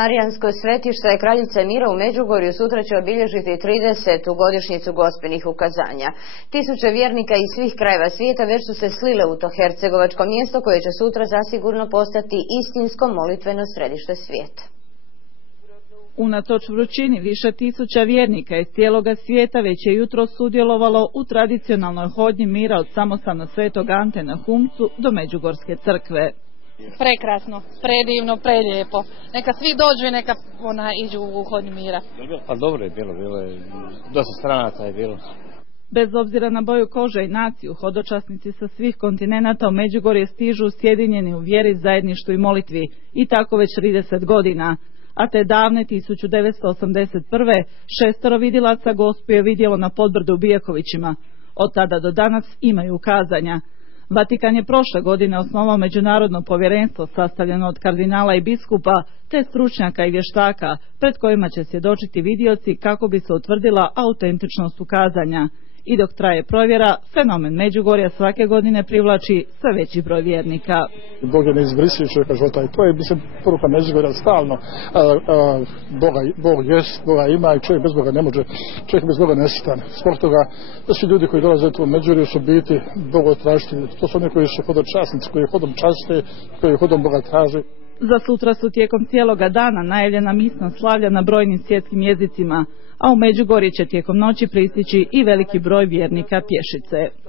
Marijansko svetište Kraljice Mira u Međugorju sutra će obilježiti 30. godišnjicu gospelnih ukazanja. Tisuće vjernika iz svih krajeva svijeta već su se slile u to hercegovačko mjesto koje će sutra zasigurno postati istinsko molitveno središte svijeta. Unatoč vrućini, više tisuća vjernika iz cijeloga svijeta već je jutro sudjelovalo u tradicionalnoj hodnji mira od samostana Svetog Ante na Humcu do Međugorske crkve. Prekrasno, predivno, prelijepo. Neka svi dođu i neka iđu u hodnju mira. Pa dobro je bilo je dosta stranaca je bilo. Bez obzira na boju kože i naciju, hodočasnici sa svih kontinenata u Međugorje stižu sjedinjeni u vjeri, zajedništvu i molitvi, i tako već 30 godina. A te davne 1981. 6 vidilaca Gospu je vidjelo na Podbrdu u Bijekovićima. Od tada do danas imaju ukazanja. Vatikan je prošle godine osnovao međunarodno povjerenstvo sastavljeno od kardinala i biskupa, te stručnjaka i vještaka, pred kojima će svjedočiti vidioci kako bi se utvrdila autentičnost ukazanja. I dok traje provjera, fenomen Međugorja svake godine privlači sve veći broj vjernika. Bog je neizbrisiv čovjeka života i to je poruka Međugorja stalno. Bog jest, Boga ima i čovjek bez Boga ne može, čovjek bez Boga nestane. Zbog toga da svi ljudi koji dolaze u Međugorju su biti bogotražitelji. To su oni koji su hodočasnici, koji hodom časte, koji hodom Boga traže. Za sutra su tijekom cijeloga dana najavljena misna slavlja na brojnim svjetskim jezicima, a u Međugorje će tijekom noći pristići i veliki broj vjernika pješice.